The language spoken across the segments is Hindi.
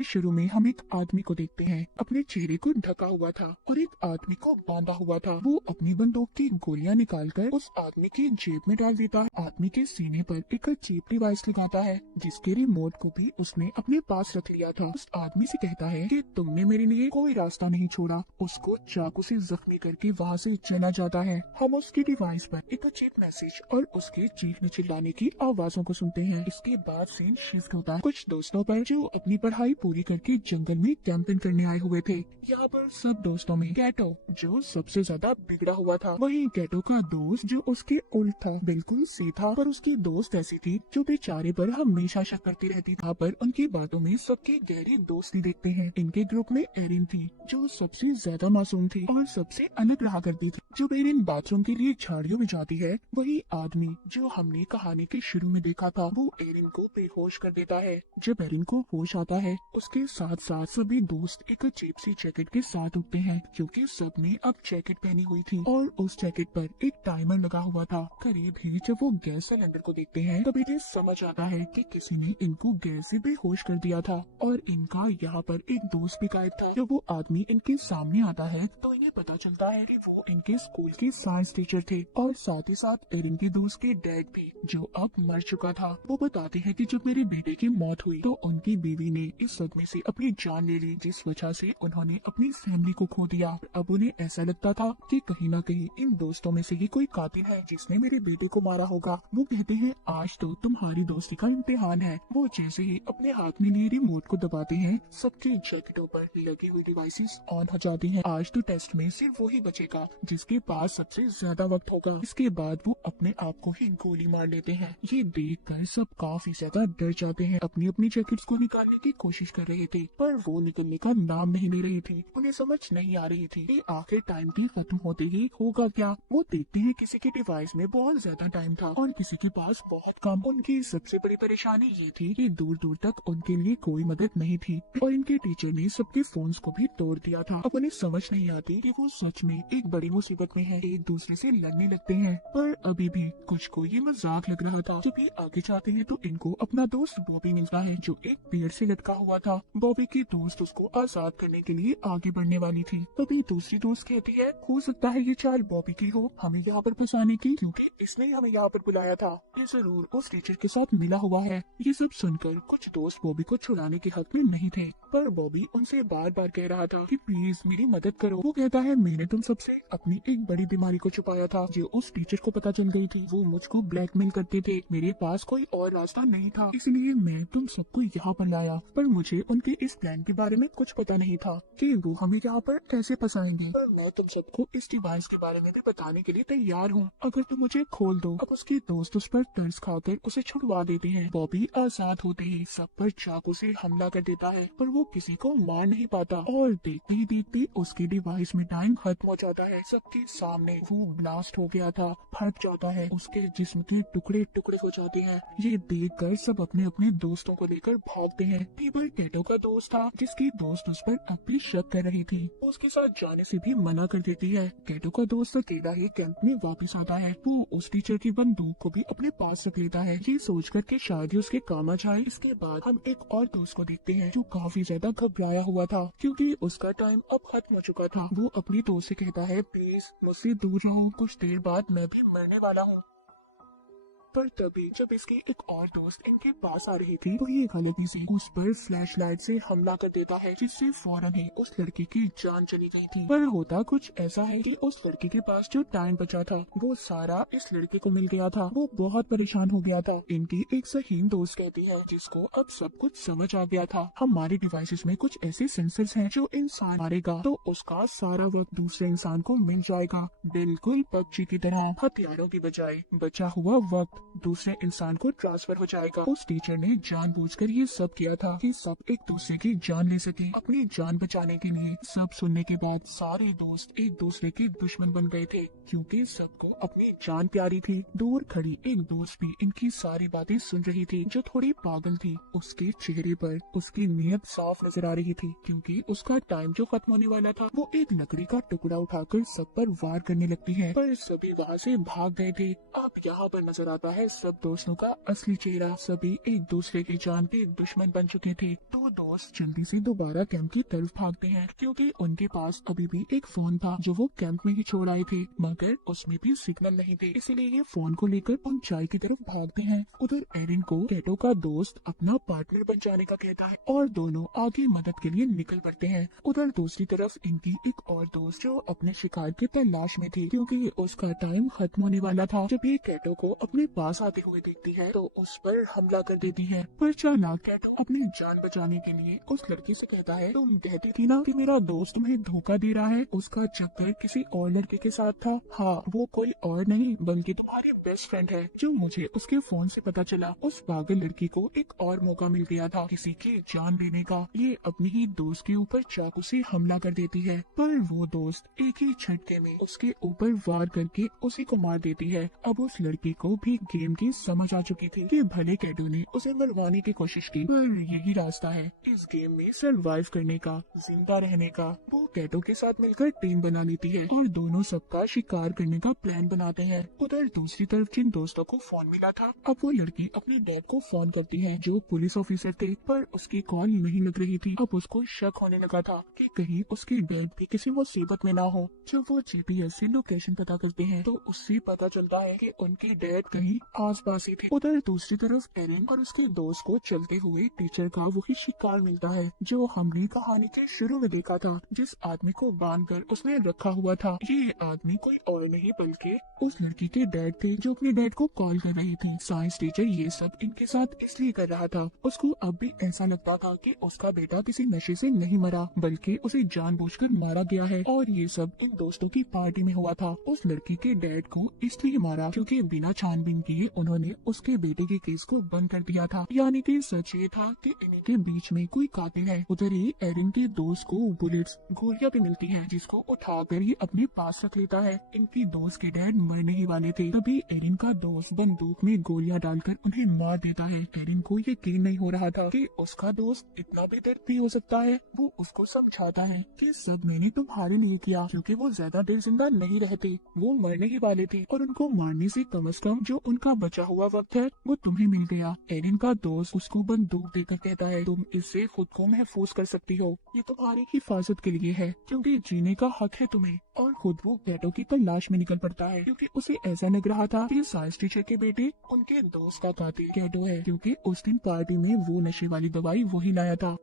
शुरू में हम एक आदमी को देखते हैं, अपने चेहरे को ढका हुआ था और एक आदमी को बांधा हुआ था। वो अपनी बंदूक की गोलियां निकालकर उस आदमी की जेब में डाल देता है। आदमी के सीने पर एक चीप डिवाइस लगाता है, जिसके रिमोट को भी उसने अपने पास रख लिया था। उस आदमी से कहता है कि तुमने मेरे लिए कोई रास्ता नहीं छोड़ा। उसको चाकू से जख्मी करके वहाँ से चला जाता है। हम उसकी डिवाइस पर एक चीप मैसेज और उसके चीखने चिल्लाने की आवाजों को सुनते हैं। इसके बाद सीन शिफ्ट होता है कुछ दोस्तों पर जो अपनी पढ़ाई पूरी करके जंगल में कैंपिंग करने आए हुए थे। यहाँ पर सब दोस्तों में कैटो जो सबसे ज्यादा बिगड़ा हुआ था। वहीं कैटो का दोस्त जो उसके उल्ट था, बिल्कुल सीधा। पर उसकी दोस्त ऐसी थी जो बेचारे पर हमेशा शक करती रहती। यहाँ पर उनकी बातों में सबकी गहरी दोस्ती देखते हैं। इनके ग्रुप में एरिन थी जो सबसे ज्यादा मासूम थी और सबसे अलग रहा करती थी। जब एरिन बाथरूम के लिए झाड़ियों में जाती है, वही आदमी जो हमने कहानी के शुरू में देखा था वो एरिन को बेहोश कर देता है। जब एरिन को होश आता है, उसके साथ साथ सभी दोस्त एक अजीब सी जैकेट के साथ उठते हैं, क्योंकि सबने अब जैकेट पहनी हुई थी और उस जैकेट पर एक टाइमर लगा हुआ था। करीब ही जब वो गैस सिलेंडर को देखते हैं, तभी इन्हें समझ आता है कि किसी ने इनको गैस से बेहोश कर दिया था और इनका यहाँ पर एक दोस्त भी गायब था। जब वो आदमी इनके सामने आता है तो इन्हें पता चलता है कि वो इनके स्कूल के साइंस टीचर थे और साथ ही साथ एरिन के दोस्त के डैड भी, जो अब मर चुका था। वो बताते हैं कि जब मेरे बेटे की मौत हुई तो उनकी बीवी ने इस सदमे से अपनी जान ले ली, जिस वजह से उन्होंने अपनी फैमिली को खो दिया। अब उन्हें ऐसा लगता था कि कहीं न कहीं इन दोस्तों में से ही कोई कातिल है जिसने मेरे बेटे को मारा होगा। वो कहते हैं आज तो तुम्हारी दोस्ती का इम्तिहान है। वो जैसे ही अपने हाथ में लिए रिमोट को दबाते हैं, सबके जैकेटों पर लगी हुई डिवाइसेस ऑन हो जाती हैं। आज तो टेस्ट में सिर्फ वही बचेगा जिसके पास सबसे ज्यादा वक्त होगा। इसके बाद वो अपने आप को ही गोली मार लेते हैं। ये देखकर सब काफी ज्यादा डर जाते हैं। अपनी अपनी जैकेट्स को निकालने की कोशिश कर रहे थे, पर वो निकलने का नाम नहीं ले रही थी। उन्हें समझ नहीं आ रही थी कि आखिर टाइम की खत्म होते ही होगा क्या। वो देखते हैं किसी के डिवाइस में बहुत ज्यादा टाइम था और किसी के पास बहुत कम। उनकी सबसे बड़ी परेशानी ये थी कि दूर दूर तक उनके लिए कोई मदद नहीं थी और इनके टीचर ने सबके फोन्स को भी तोड़ दिया था। अब उन्हें समझ नहीं आती कि वो सच में एक बड़ी मुसीबत में है। एक दूसरे से लड़ने लगते हैं, पर अभी भी कुछ को ये मजाक लग रहा था। जब ये आगे जाते हैं तो इनको अपना दोस्त बॉबी मिलता है जो एक पेड़ से लटका हुआ था। बॉबी की दोस्त उसको आजाद करने के लिए आगे बढ़ने वाली थी। तभी दूसरी दोस्त कहती है हो सकता है ये चाल बॉबी की हो, हमें यहाँ पर फंसाने की, क्योंकि इसने ही हमें यहाँ पर बुलाया था। ये जरूर उस टीचर के साथ मिला हुआ है। ये सब सुनकर कुछ दोस्त बॉबी को छुड़ाने के हक में नहीं थे, पर बॉबी उनसे बार बार कह रहा था कि प्लीज मेरी मदद करो। वो कहता है मैंने तुम सबसे अपनी एक बड़ी बीमारी को छुपाया था जो उस टीचर को पता चल गई थी। वो मुझको ब्लैकमेल करते थे, मेरे पास कोई और रास्ता नहीं था, इसलिए मैं तुम सबको यहाँ पर लाया। पर मुझे उनके इस प्लान के बारे में कुछ पता नहीं था कि वो हमें यहाँ पर कैसे फंसाएंगे। पर मैं तुम सबको इस डिवाइस के बारे में भी बताने के लिए तैयार हूँ, अगर तुम मुझे खोल दो। अब उसके दोस्त उस पर तरस खाकर उसे छुड़वा देते हैं। बॉबी आजाद होते ही सब पर चाकू से हमला कर देता है, पर वो किसी को मार नहीं पाता और देखते ही देखते उसके डिवाइस में टाइम खत्म हो जाता है। सबके सामने वो ब्लास्ट हो गया था, फट जाता है, उसके जिस्म के टुकड़े टुकड़े हो जाते हैं। ये देखकर सब अपने अपने दोस्तों को लेकर भागते हैं। टेबल टेटो का दोस्त था जिसकी दोस्त उस पर अब भी शक कर रही थी, उसके साथ जाने से भी मना कर देती है। टेटो का दोस्त अकेला ही कैंप में वापस आता है। वो उस टीचर की बंदूक को भी अपने पास रख लेता है, ये सोचकर कि शायद ही उसके काम आ जाए। इसके बाद हम एक और दोस्त को देखते हैं जो काफी ज्यादा घबराया हुआ था क्योंकि उसका टाइम अब खत्म हो चुका था। वो अपनी दोस्त से कहता है प्लीज मुझसे दूर रहो, कुछ देर बाद मैं भी मरने वाला हूँ। पर तभी जब इसकी एक और दोस्त इनके पास आ रही थी तो ये गलती से उस पर फ्लैशलाइट से हमला कर देता है, जिससे फौरन ही उस लड़के की जान चली गई थी। पर होता कुछ ऐसा है कि उस लड़के के पास जो टाइम बचा था वो सारा इस लड़के को मिल गया था। वो बहुत परेशान हो गया था। इनकी एक सही दोस्त कहती है जिसको अब सब कुछ समझ आ गया था, हमारे डिवाइसेस में कुछ ऐसे सेंसर्स हैं जो इंसान मारेगा तो उसका सारा वक्त दूसरे इंसान को मिल जाएगा, बिल्कुल पबजी की तरह। हथियारों की बजाय बचा हुआ वक्त दूसरे इंसान को ट्रांसफर हो जाएगा। उस टीचर ने जानबूझकर ये सब किया था कि सब एक दूसरे की जान ले सके। अपनी जान बचाने के लिए सब सुनने के बाद सारे दोस्त एक दूसरे के दुश्मन बन गए थे, क्योंकि सबको अपनी जान प्यारी थी। दूर खड़ी एक दोस्त भी इनकी सारी बातें सुन रही थी, जो थोड़ी पागल थी। उसके चेहरे पर उसकी नीयत साफ नजर आ रही थी, क्योंकि उसका टाइम जो खत्म होने वाला था। वो एक लकड़ी का टुकड़ा उठाकर सब पर वार करने लगती है, पर सभी वहाँ से भाग गए थे। अब यहाँ पर नजर आता चुका है सब दोस्तों का असली चेहरा। सभी एक दूसरे के जान के दुश्मन बन चुके थे। दो दोस्त जल्दी से दोबारा कैंप की तरफ भागते हैं क्योंकि उनके पास अभी भी एक फोन था जो वो कैंप में ही छोड़ आए थे, मगर उसमें भी सिग्नल नहीं थे। इसलिए ये फोन को लेकर उन चाय की तरफ भागते हैं। उधर एरिन को कैटो का दोस्त अपना पार्टनर बन जाने का कहता है और दोनों आगे मदद के लिए निकल पड़ते हैं। उधर दूसरी तरफ इनकी एक और दोस्त जो अपने शिकार की तलाश में थी क्योंकि उसका टाइम खत्म होने वाला था। जब ये कैटो को अपने पास आते हुए देखती है तो उस पर हमला कर देती है। पर चालाक कैटो अपनी जान बचाने के लिए उस लड़की से कहता है, तुम कहती थी ना कि मेरा दोस्त तुम्हें धोखा दे रहा है, उसका चक्कर किसी और लड़के के साथ था। हाँ, वो कोई और नहीं बल्कि तुम्हारी बेस्ट फ्रेंड है। जो मुझे उसके फोन से पता चला, उस पागल लड़की को एक और मौका मिल गया था किसी की जान लेने का। ये अपनी ही दोस्त के ऊपर चाकू से हमला कर देती है, पर वो दोस्त एक ही झटके में उसके ऊपर वार करके उसी को मार देती है। अब उस लड़की को भी गेम की समझ आ चुकी थी कि भले कैटो ने उसे मरवाने की कोशिश की, पर यही रास्ता है इस गेम में सरवाइव करने का, जिंदा रहने का। वो कैटो के साथ मिलकर टीम बना लेती है और दोनों सबका शिकार करने का प्लान बनाते हैं। उधर दूसरी तरफ जिन दोस्तों को फोन मिला था, अब वो लड़की अपने डैड को फोन करती है जो पुलिस ऑफिसर थे, पर उसकी कॉल नहीं लग रही थी। अब उसको शक होने लगा था कि कहीं उसके डैड भी किसी मुसीबत में ना हो। जब वो जीपीएस से लोकेशन पता करते हैं तो उससे पता चलता है कि उनके डैड कहीं आसपास ही थे। उधर दूसरी तरफ एरिन और उसके दोस्त को चलते हुए टीचर का वही शिकार मिलता है जो हमने कहानी के शुरू में देखा था, जिस आदमी को बांधकर उसने रखा हुआ था। ये आदमी कोई और नहीं बल्कि उस लड़की के डैड थे जो अपने डैड को कॉल कर रही थी। साइंस टीचर ये सब इनके साथ इसलिए कर रहा था, उसको अब भी ऐसा लगता था कि उसका बेटा किसी नशे से नहीं मरा बल्कि उसे जानबूझकर मारा गया है और ये सब इन दोस्तों की पार्टी में हुआ था। उस लड़की के डैड को इसलिए मारा क्योंकि बिना छानबीन किए उन्होंने उसके बेटे के केस को बंद कर दिया था। यानी कि सच ये था कि इन्हीं के बीच में कोई कातिल है। उधर ही एरिन के दोस्त को बुलेट्स गोलियां भी मिलती हैं, जिसको उठाकर ये अपने पास रख लेता है। इनकी दोस्त के डैड मरने ही वाले थे, तभी एरिन का दोस्त बंदूक में गोलियां डालकर उन्हें मार देता है। एरिन को यकीन नहीं हो रहा था कि उसका दोस्त इतना भी दर्द हो सकता है। वो उसको समझाता है कि सब मैंने तुम्हारे लिए किया क्योंकि वो ज्यादा देर जिंदा नहीं रहते, वो मरने ही वाले थे और उनको मारने से कम जो उनका बचा हुआ वक्त है वो तुम्हें मिल गया। एरिन का दोस्त उसको बंदूक देकर कहता है, तुम इससे खुद को महफूज कर सकती हो, ये तुम्हारी हिफाजत के लिए है क्योंकि जीने का हक है तुम्हें। और खुद वो कैटो की तलाश में निकल पड़ता है क्योंकि उसे ऐसा लग रहा था कि साइंस टीचर के बेटे उनके दोस्त का कातिल कैटो है, क्योंकि उस दिन पार्टी में वो नशे वाली दवाई वही लाया था।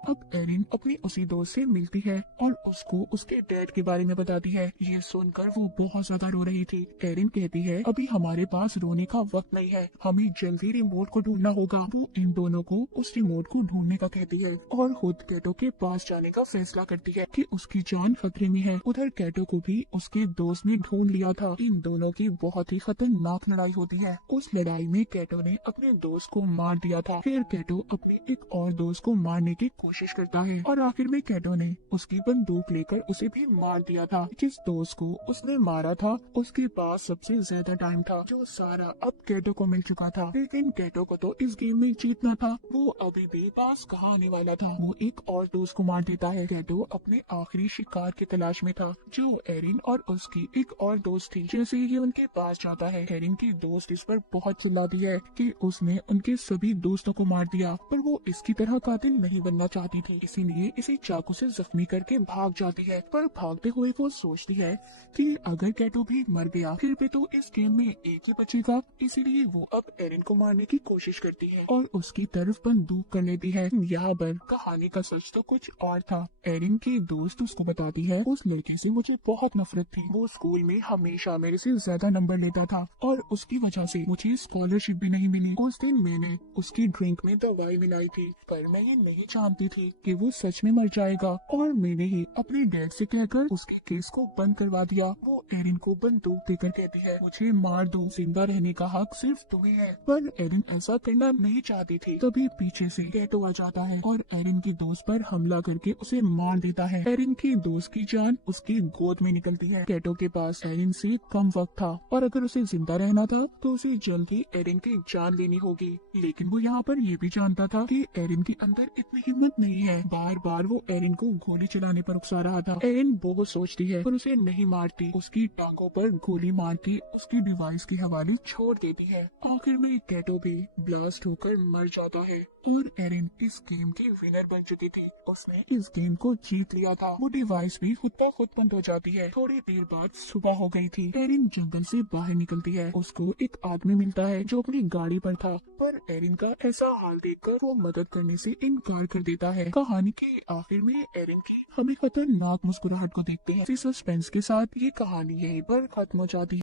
अब एरिन अपनी उसी दोस्त से मिलती है और उसको उसके डैड के बारे में बताती है। ये सुनकर वो बहुत ज्यादा रो रही थी। एरिन कहती है, अभी हमारे पास रोने का वक्त नहीं है, हमें जल्दी रिमोट को ढूंढना होगा। वो इन दोनों को उस रिमोट को ढूंढने का कहती है और खुद कैटो के पास जाने का फैसला करती है कि उसकी जान खतरे में है। उधर कैटो को भी उसके दोस्त ने ढूंढ लिया था। इन दोनों की बहुत ही खतरनाक लड़ाई होती है। उस लड़ाई में कैटो ने अपने दोस्त को मार दिया था। फिर कैटो अपने एक और दोस्त को मारने की कोशिश करता है और आखिर में कैटो ने उसकी बंदूक लेकर उसे भी मार दिया था। जिस दोस्त को उसने मारा था उसके पास सबसे ज्यादा टाइम था, जो सारा अब कैटो को मिल चुका था। लेकिन कैटो को तो इस गेम में जीतना था, वो अभी भी पास कहाँ आने वाला था। वो एक और दोस्त को मार देता है। कैटो अपने आखिरी शिकार की तलाश में था जो एरिन और उसकी एक और दोस्त थी। जैसे ही उनके पास जाता है, एरिन की दोस्त इस पर बहुत चिल्लाती है कि उसने उनके सभी दोस्तों को मार दिया, पर वो इसकी तरह कातिल नहीं बनना चाहती थी, इसीलिए इसे चाकू से जख्मी करके भाग जाती है। पर भागते हुए वो सोचती है कि अगर कैटो भी मर गया फिर भी तो इस गेम में एक ही बचेगा, इसीलिए वो अब एरिन को मारने की कोशिश करती है और उसकी तरफ बंदूक कर लेती है। यहाँ पर कहानी का सच तो कुछ और था। एरिन की दोस्त उसको बताती है, उस लड़के से मुझे बहुत नफरत थी, वो स्कूल में हमेशा मेरे से ज्यादा नंबर लेता था और उसकी वजह से मुझे स्कॉलरशिप भी नहीं मिली। उस दिन मैंने उसकी ड्रिंक में दवाई मिलाई थी, पर मैं ये नहीं जानती थी कि वो सच में मर जाएगा और मैंने ही अपने डैड से कहकर उसके केस को बंद करवा दिया। वो एरिन को बंदूक देकर कहती है, मुझे मार दो, जिंदा रहने का हक सिर्फ तुम्हें है। पर एरिन ऐसा करना नहीं चाहती थी। तभी पीछे से कैटो आ जाता है और एरिन की दोस्त पर हमला करके उसे मार देता है। एरिन की दोस्त की जान उसकी गोद में निकलती है। कैटो के पास एरिन से कम वक्त था और अगर उसे जिंदा रहना था तो उसे जल्दी एरिन की जान लेनी होगी। लेकिन वो यहाँ पर ये भी जानता था कि एरिन के अंदर इतनी हिम्मत नहीं है। बार बार वो एरिन को गोली चलाने पर उकसा रहा था। एरिन बहुत सोचती है पर उसे नहीं मारती। उसके उसकी टांगों पर गोली मार के उसकी डिवाइस के हवाले छोड़ देती है। आखिर में कैटो भी ब्लास्ट होकर मर जाता है और एरिन इस गेम की विनर बन चुकी थी। उसने इस गेम को जीत लिया था। वो डिवाइस भी खुद ब खुद बंद हो जाती है। थोड़ी देर बाद सुबह हो गई थी। एरिन जंगल से बाहर निकलती है। उसको एक आदमी मिलता है जो अपनी गाड़ी पर था, पर एरिन का ऐसा हाल देखकर वो मदद करने से इनकार कर देता है। कहानी के आखिर में एरिन की हमें खतरनाक मुस्कुराहट को देखते हैं। इसी सस्पेंस के साथ ये कहानी यहीं पर खत्म हो जाती है।